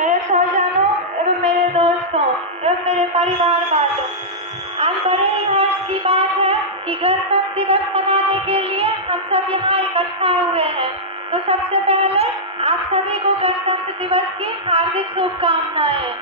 मेरे स्वजनों एवं मेरे दोस्तों एवं मेरे परिवार वालों, आज बड़े ही हर्ष की बात है कि गणतंत्र दिवस मनाने के लिए हम सब यहाँ इकट्ठा हुए हैं। तो सबसे पहले आप सभी को गणतंत्र दिवस की हार्दिक शुभकामनाएं।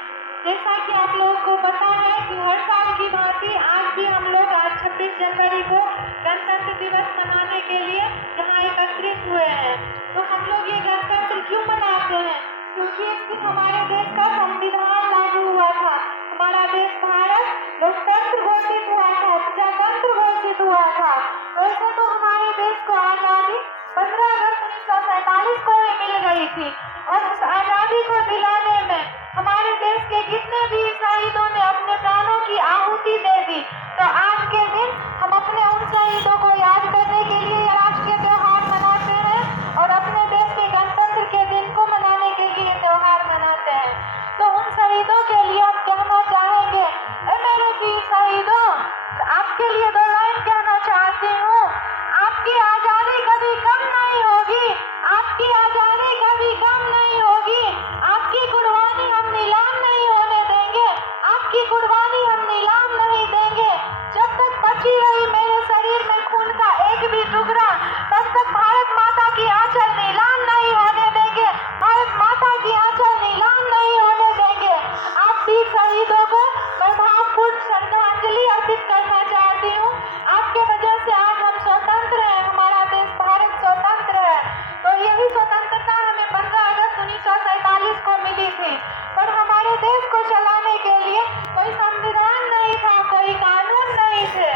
जैसा कि आप लोगों को पता है कि हर साल की भांति आज भी हम लोग आज 26 जनवरी को गणतंत्र दिवस मनाने के लिए यहाँ एकत्रित हुए हैं। तो हम लोग ये गणतंत्र क्यों मनाते हैं? क्योंकि इस दिन हमारे देश का संविधान लागू हुआ था। हमारा देश भारत लोकतंत्र घोषित हुआ था, प्रजातंत्र घोषित हुआ था। वैसे तो हमारे देश को आजादी 15 अगस्त 1947 को ही मिल गई थी और उस आजादी को दिलाने में हमारे देश के कितने भी शहीदों ने अपने प्राणों की आहुति दे दी। तो आज के दिन हम अपने उन शहीदों को याद करने के लिए यह राष्ट्रीय त्योहार मनाते हैं और अपने देश के गणतंत्र के दिन को मनाने के लिए त्योहार मनाते हैं। तो उन शहीदों के लिए हम कहना चाहेंगे, मेरे वीर शहीदों, आपके लिए 2 लाइन कहना चाहती हूँ। आपकी आजादी कभी कम नहीं होगी, आपकी आजादी कभी कम नहीं होगी। आपकी कुर्बानी हम नीलाम नहीं होने देंगे, आपकी कुर्बानी हम नीलाम नहीं देंगे। जब तक बची रही मेरे शरीर में खून का एक भी टुकड़ा, तब तक भारत माता की आंचल नीलाम नहीं होने देंगे, भारत माता की आंचल नीलाम नहीं होने देंगे। आप वीर शहीदों को मैं भावपूर्ण श्रद्धांजलि अर्पित करना चाहती हूँ। आपके वजह से आज हम स्वतंत्र हैं, हमारा देश भारत स्वतंत्र है। तो यही स्वतंत्रता हमें 15 अगस्त 1947 को मिली थी, पर हमारे देश को चलाने के लिए कोई संविधान नहीं था, कोई कानून नहीं थे।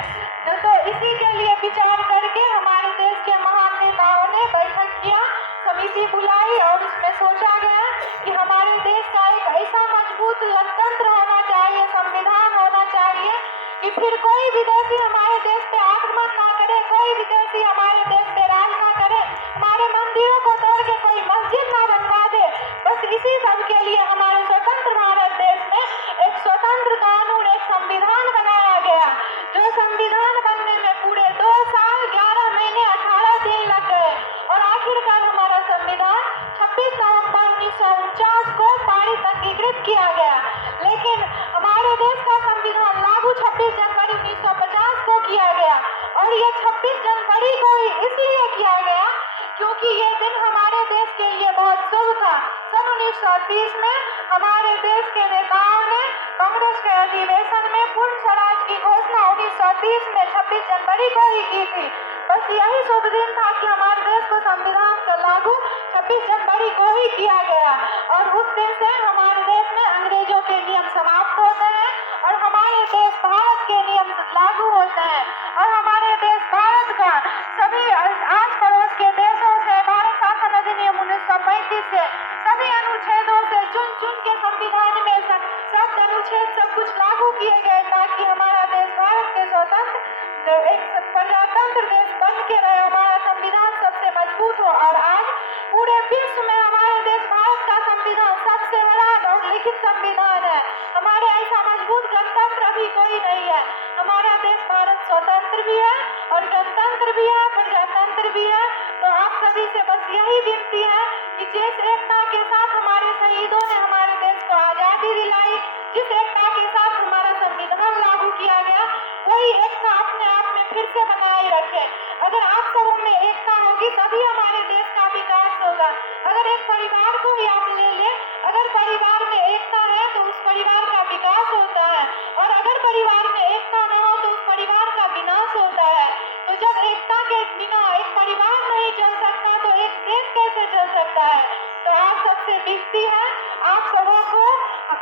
तो इसी के लिए विचार करके हमारे देश के महान नेताओं ने बैठक किया, समिति बुलाई और उसमें सोचा गया कि हमारे देश का एक ऐसा मजबूत लोकतंत्र होना चाहिए, संविधान होना चाहिए कि फिर कोई विदेशी हमारे देश पे आक्रमण ना करे, कोई विदेशी हमारे देश पे राज ना करे, हमारे मंदिरों को तोड़ के कोई मस्जिद ना बनवा दे। बस इसी सब के लिए हमारे स्वतंत्र भारत देश में एक स्वतंत्र कानून, एक संविधान बनाया गया, जो संविधान बनने में पूरे 2 साल 11 महीने 18 दिन लग गए और आखिरकार हमारा संविधान 26 नवंबर 1949 को पारित अंगीकृत किया गया। लेकिन हमारे देश का संविधान लागू 26 जनवरी 1950 को किया गया और ये 26 जनवरी को ही इसलिए किया गया क्योंकि ये दिन हमारे देश के लिए बहुत शुभ था। सन 1930 में हमारे देश के नेताओं ने कांग्रेस के अधिवेशन में पूर्ण स्वराज की घोषणा 1930 में 26 जनवरी को ही की थी। बस यही शुभ दिन था कि हमारे देश को संविधान का लागू 26 जनवरी को ही किया गया और उस दिन से हमारे देश में अंग्रेजों के नियम समाप्त होते हैं और हमारे देश भारत के नियम लागू होते हैं और हमारे देश भारत का सभी आस पड़ोस के देशों से भारत शासन अधिनियम 1935 से सभी अनुच्छेदों से चुन चुन के संविधान में सब अनुच्छेद सब कुछ लागू किए गए ताकि हमारा देश भारत के स्वतंत्र एक प्रजातंत्र देश बन के रहे, हमारा संविधान सबसे मजबूत हो। और आज पूरे विश्व में हमारे देश भारत का संविधान सबसे बड़ा और लिखित संविधान है। हमारे ऐसा मजबूत गणतंत्र अभी कोई नहीं है। हमारा देश भारत स्वतंत्र भी है और गणतंत्र भी है, प्रजातंत्र भी है। तो आप सभी से बस यही विनती है कि जिस एकता के साथ हमारे शहीदों ने हमारे देश को आजादी दिलाई, जिस एकता के साथ हमारा संविधान लागू किया गया, वही एकता अपने आप में फिर से बनाए रखे। अगर आप सबों में एकता होगी तभी हमारे देश का विकास होगा। अगर एक परिवार को ही आप ले ले, अगर परिवार में एकता है तो उस परिवार का विकास होता है और अगर परिवार में एकता न हो तो उस परिवार का विनाश होता है। तो जब एकता के बिना एक परिवार नहीं चल सकता तो एक देश कैसे चल सकता है? तो आप सबसे विनती है, आप सबों को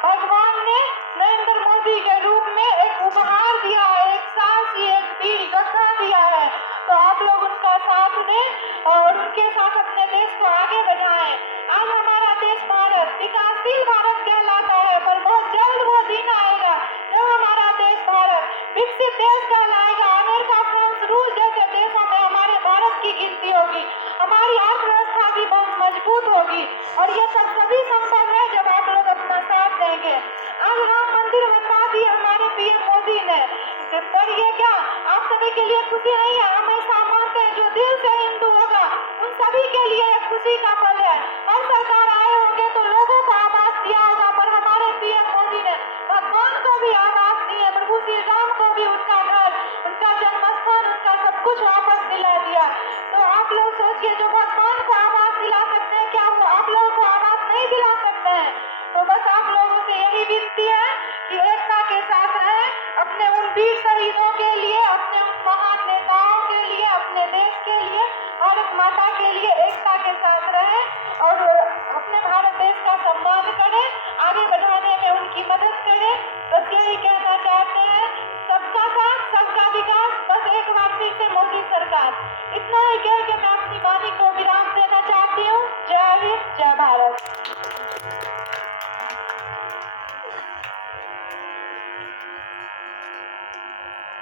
भगवान ने नरेंद्र मोदी के रूप में एक उपहार दिया है, एक साहसी, एक वीर योद्धा दिया है। तो आप लोग उनका साथ दें और उनके साथ अपने देश को आगे बढ़ाएं। आज हमारा देश भारत विकासशील भारत कहलाता है, पर बहुत जल्द वो दिन आएगा जब हमारा देश भारत विकसित देश कहलाएगा। अमेरिका, फ्रांस, रूस जैसे देशों में हमारे भारत की गिनती होगी, हमारी अर्थव्यवस्था भी बहुत मजबूत होगी और ये सब सभी संभव है जब आप लोग अपना साथ देंगे। आज राम मंदिर बनवा दिए हमारे पीएम मोदी ने, पर ये क्या आप सभी के लिए खुशी नहीं है? हम ऐसा मानते हैं जो दिल से हिंदू होगा उन सभी के लिए खुशी का पल है। हर सरकार आए होंगे तो लोगों को आवास दिया होगा, माता के लिए एकता के साथ रहें और अपने भारत देश का सम्मान करें, आगे बढ़ाने में उनकी मदद करें। बस यही कहना चाहते हैं, सबका साथ सबका विकास, बस एक बार फिर से मोदी सरकार। इतना ही कह के मैं अपनी वाणी को विराम देना चाहती हूँ। जय हिंद, जय भारत।